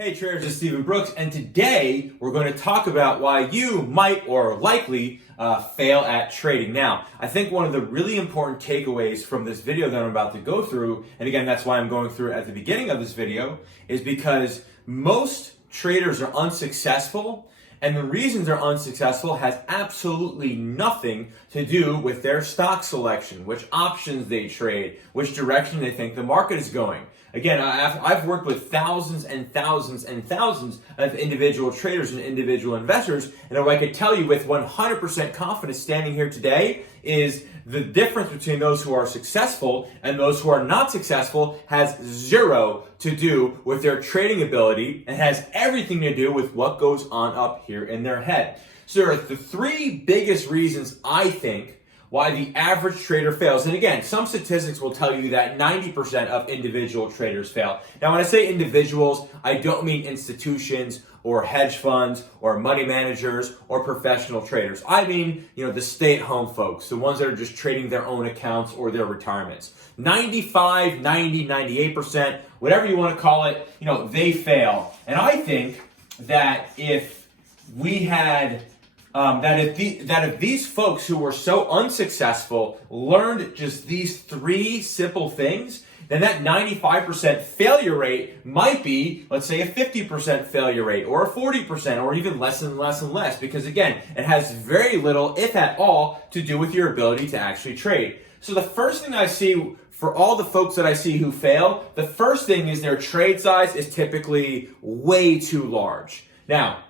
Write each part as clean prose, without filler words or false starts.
Hey traders, it's Stephen Brooks, and today we're going to talk about why you might or likely fail at trading. Now, I think one of the really important takeaways from this video that I'm about to go through, and again, that's why I'm going through it at the beginning of this video, is because most traders are unsuccessful, and the reasons they're unsuccessful has absolutely nothing to do with their stock selection, which options they trade, which direction they think the market is going. Again, I've worked with thousands and thousands and thousands of individual traders and individual investors, and what I could tell you with 100% confidence standing here today is the difference between those who are successful and those who are not successful has zero to do with their trading ability and has everything to do with what goes on up here in their head. So there are the three biggest reasons I think why the average trader fails. And again, some statistics will tell you that 90% of individual traders fail. Now, when I say individuals, I don't mean institutions or hedge funds or money managers or professional traders. I mean, the stay-at-home folks, the ones that are just trading their own accounts or their retirements. 95, 90, 98%, whatever you want to call it, they fail. And I think that if we had if these folks who were so unsuccessful learned just these three simple things, then that 95% failure rate might be, let's say, a 50% failure rate or a 40% or even less and less and less, because again, it has very little, if at all, to do with your ability to actually trade. So the first thing I see for all the folks that I see who fail, the first thing is their trade size is typically way too large. Now,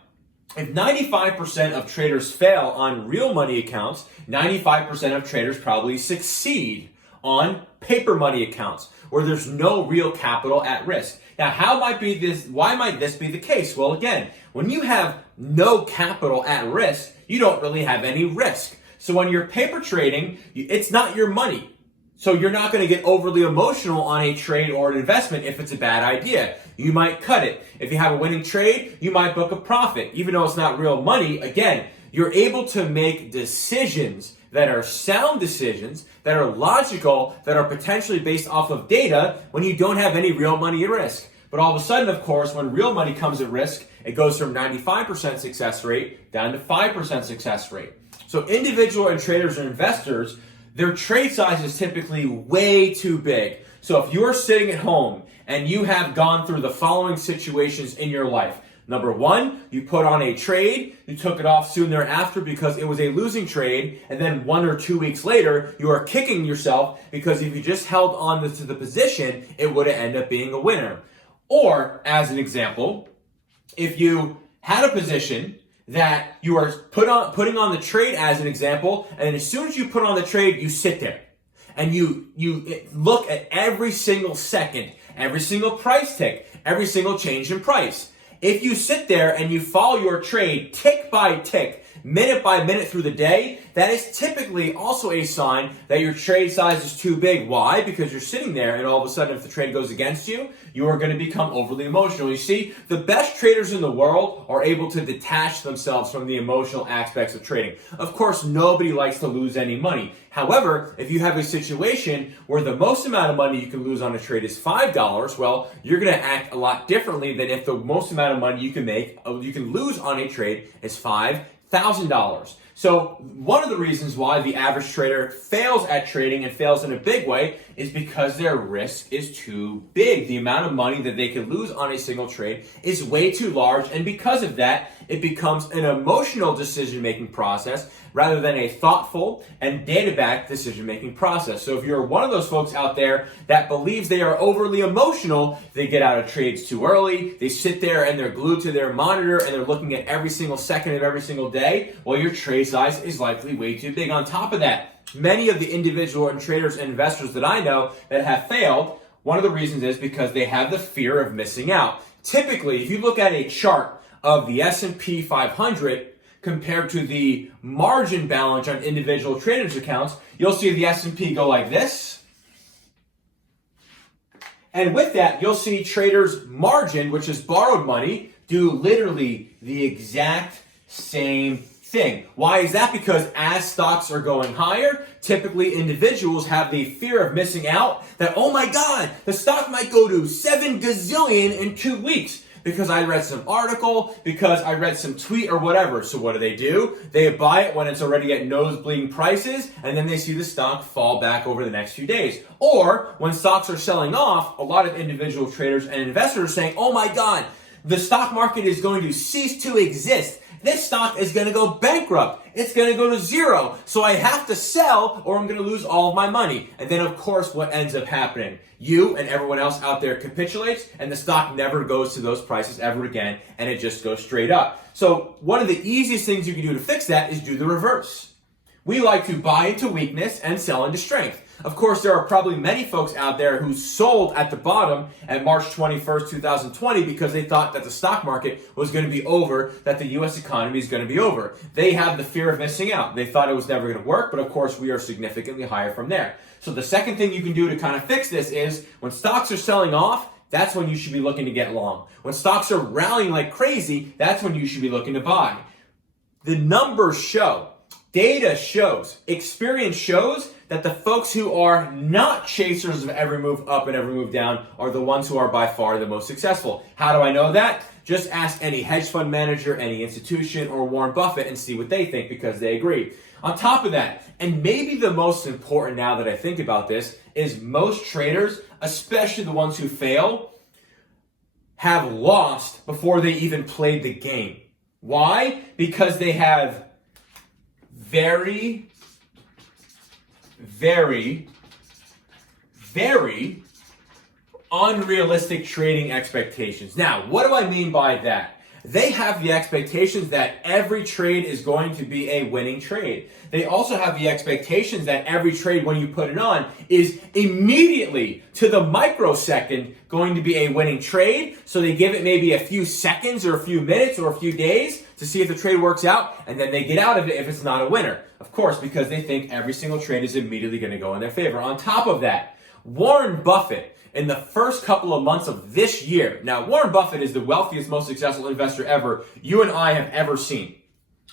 if 95% of traders fail on real money accounts, 95% of traders probably succeed on paper money accounts where there's no real capital at risk. Now, why might this be the case? Well, again, when you have no capital at risk, you don't really have any risk. So when you're paper trading, it's not your money. So you're not going to get overly emotional on a trade or an investment if it's a bad idea. You might cut it. If you have a winning trade, you might book a profit. Even though it's not real money, again, you're able to make decisions that are sound decisions, that are logical, that are potentially based off of data when you don't have any real money at risk. But all of a sudden, of course, when real money comes at risk, it goes from 95% success rate down to 5% success rate. So individual and traders and investors, their trade size is typically way too big. So if you're sitting at home and you have gone through the following situations in your life. Number one, you put on a trade, you took it off soon thereafter because it was a losing trade, and then 1 or 2 weeks later, you are kicking yourself because if you just held on to the position, it would have ended up being a winner. Or, as an example, if you had a position that you are putting on the trade as an example, and as soon as you put on the trade, you sit there and you look at every single second, every single price tick, every single change in price. If you sit there and you follow your trade tick by tick, minute by minute through the day, that is typically also a sign that your trade size is too big. Why? Because you're sitting there and all of a sudden if the trade goes against you, you are going to become overly emotional. You see, the best traders in the world are able to detach themselves from the emotional aspects of trading. Of course, nobody likes to lose any money. However, if you have a situation where the most amount of money you can lose on a trade is $5, well, you're going to act a lot differently than if the most amount of money you can lose on a trade is $5,000. So one of the reasons why the average trader fails at trading and fails in a big way is because their risk is too big. The amount of money that they can lose on a single trade is way too large, and because of that, it becomes an emotional decision-making process rather than a thoughtful and data-backed decision-making process. So if you're one of those folks out there that believes they are overly emotional, they get out of trades too early, they sit there and they're glued to their monitor and they're looking at every single second of every single day, well, your trade size is likely way too big. On top of that, many of the individual and traders and investors that I know that have failed, one of the reasons is because they have the fear of missing out. Typically, if you look at a chart of the S&P 500 compared to the margin balance on individual traders' accounts, you'll see the S&P go like this. And with that, you'll see traders' margin, which is borrowed money, do literally the exact same thing. Why is that? Because as stocks are going higher, typically individuals have the fear of missing out that, oh my God, the stock might go to 7 gazillion in 2 weeks. because I read some article, because I read some tweet or whatever. So what do? They buy it when it's already at nosebleeding prices, and then they see the stock fall back over the next few days. Or when stocks are selling off, a lot of individual traders and investors are saying, oh my God, the stock market is going to cease to exist. This stock is going to go bankrupt. It's going to go to zero. So I have to sell or I'm going to lose all of my money. And then, of course, what ends up happening? You and everyone else out there capitulates and the stock never goes to those prices ever again and it just goes straight up. So one of the easiest things you can do to fix that is do the reverse. We like to buy into weakness and sell into strength. Of course, there are probably many folks out there who sold at the bottom at March 21st, 2020 because they thought that the stock market was going to be over, that the U.S. economy is going to be over. They have the fear of missing out. They thought it was never going to work, but of course, we are significantly higher from there. So the second thing you can do to kind of fix this is when stocks are selling off, that's when you should be looking to get long. When stocks are rallying like crazy, that's when you should be looking to buy. The numbers show, data shows, experience shows that the folks who are not chasers of every move up and every move down are the ones who are by far the most successful. How do I know that? Just ask any hedge fund manager, any institution, or Warren Buffett and see what they think because they agree. On top of that, and maybe the most important now that I think about this, is most traders, especially the ones who fail, have lost before they even played the game. Why? Because they have very unrealistic trading expectations. Now, what do I mean by that? They have the expectations that every trade is going to be a winning trade. They also have the expectations that every trade, when you put it on, is immediately to the microsecond going to be a winning trade. So they give it maybe a few seconds or a few minutes or a few days to see if the trade works out, and then they get out of it if it's not a winner. Of course, because they think every single trade is immediately going to go in their favor. On top of that, Warren Buffett, in the first couple of months of this year, now Warren Buffett is the wealthiest, most successful investor ever you and I have ever seen.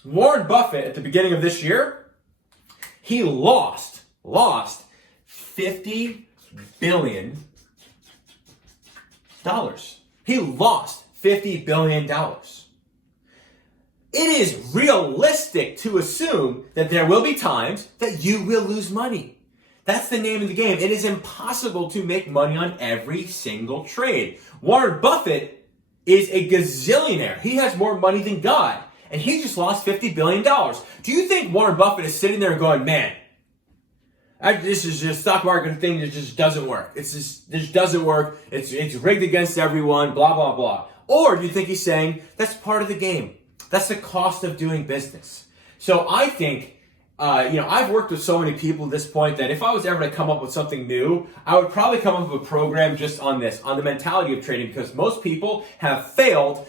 Warren Buffett, at the beginning of this year, he lost $50 billion. He lost $50 billion. It is realistic to assume that there will be times that you will lose money. That's the name of the game. It is impossible to make money on every single trade. Warren Buffett is a gazillionaire. He has more money than God. And he just lost $50 billion. Do you think Warren Buffett is sitting there going, man, this is just a stock market thing that just doesn't work. This doesn't work. It's rigged against everyone, blah, blah, blah. Or do you think he's saying, that's part of the game. That's the cost of doing business. So I think, I've worked with so many people at this point that if I was ever to come up with something new, I would probably come up with a program just on this, on the mentality of trading, because most people have failed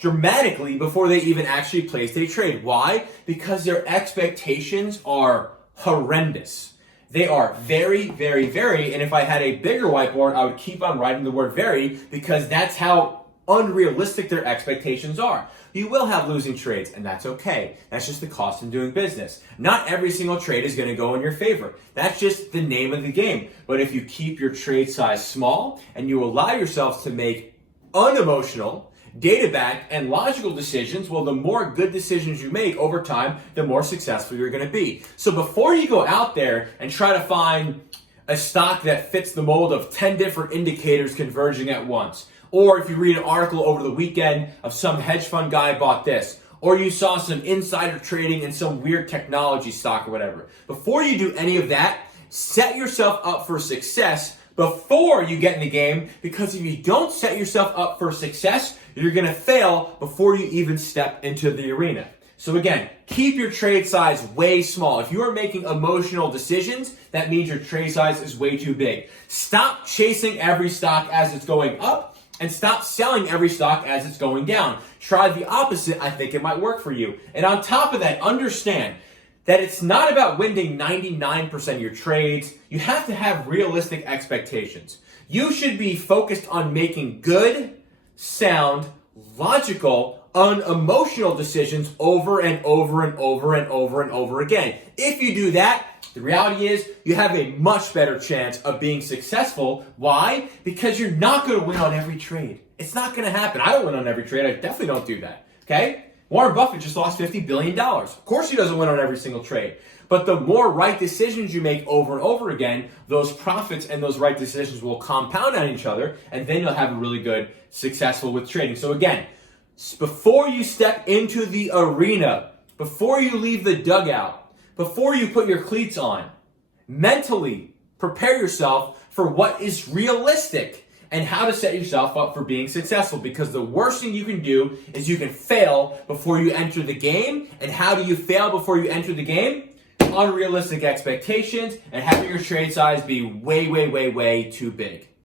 dramatically before they even actually placed a trade. Why? Because their expectations are horrendous. They are very, and if I had a bigger whiteboard, I would keep on writing the word very, because that's how unrealistic their expectations are. You will have losing trades, and that's okay. That's just the cost of doing business. Not every single trade is going to go in your favor. That's just the name of the game. But if you keep your trade size small and you allow yourselves to make unemotional, data-backed, and logical decisions, well, the more good decisions you make over time, the more successful you're going to be. So before you go out there and try to find a stock that fits the mold of 10 different indicators converging at once, or if you read an article over the weekend of some hedge fund guy bought this, or you saw some insider trading in some weird technology stock or whatever. Before you do any of that, set yourself up for success before you get in the game, because if you don't set yourself up for success, you're going to fail before you even step into the arena. So again, keep your trade size way small. If you are making emotional decisions, that means your trade size is way too big. Stop chasing every stock as it's going up, and stop selling every stock as it's going down. Try the opposite. I think it might work for you. And on top of that, understand that it's not about winning 99% of your trades. You have to have realistic expectations. You should be focused on making good, sound, logical, unemotional decisions over and over and over and over and over again. If you do that, the reality is you have a much better chance of being successful. Why? Because you're not going to win on every trade. It's not going to happen. I don't win on every trade. I definitely don't do that. Okay? Warren Buffett just lost $50 billion. Of course he doesn't win on every single trade. But the more right decisions you make over and over again, those profits and those right decisions will compound on each other, and then you'll have a really good, successful with trading. So again, before you step into the arena, before you leave the dugout, before you put your cleats on, mentally prepare yourself for what is realistic and how to set yourself up for being successful, because the worst thing you can do is you can fail before you enter the game. And how do you fail before you enter the game? Unrealistic expectations and having your trade size be way, way, way, way too big.